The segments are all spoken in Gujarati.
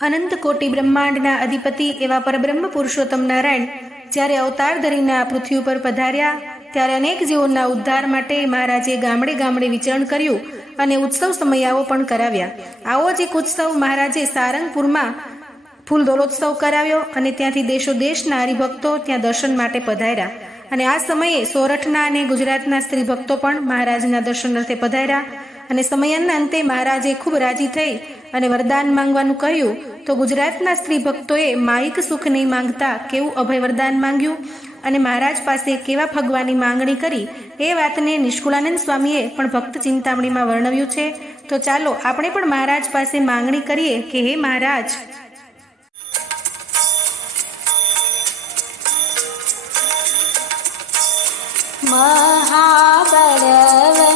અનંત કોટી બ્રહ્માંડના અધિપતિ એવા પરબ્રહ્મ પુરુષોત્તમ નારાયણ જ્યારે અવતાર ધરીને આ પૃથ્વી ઉપર પધાર્યા, ત્યારે અનેક જીવોના ઉદ્ધાર માટે મહારાજે ગામડે ગામડે વિચરણ કર્યું અને ઉત્સવ સમયાઓ પણ કરાવ્યા. આવો જ એક ઉત્સવ મહારાજે સારંગપુરમાં ફૂલ દોલોત્સવ કરાવ્યો અને ત્યાંથી દેશો દેશના હરિભક્તો ત્યાં દર્શન માટે પધાર્યા. અને આ સમયે સોરઠના અને ગુજરાતના સ્ત્રી ભક્તો પણ મહારાજના દર્શનાર્થે પધાર્યા. અને સમયના અંતે મહારાજે ખૂબ રાજી થઈ અને વરદાન માંગવાનું કહ્યું, તો ગુજરાતના સ્ત્રી ભક્તોએ માહિક સુખ નહીં માંગતા કેવું અભય વરદાન માંગ્યું? અને મહારાજ પાસે કેવા ભગવાનની માંગણી કરી? એ વાતને નિષ્કુળાનંદ સ્વામીએ પણ ભક્ત ચિંતામણીમાં વર્ણવ્યું છે. તો ચાલો આપણે પણ મહારાજ પાસે માંગણી કરીએ કે હે મહારાજ. મહાબળવંત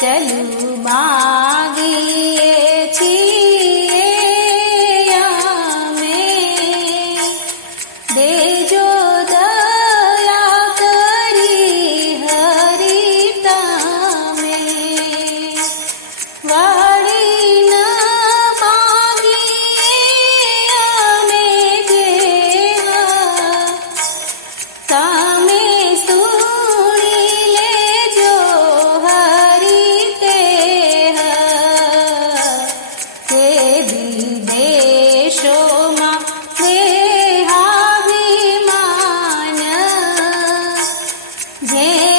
تلي day.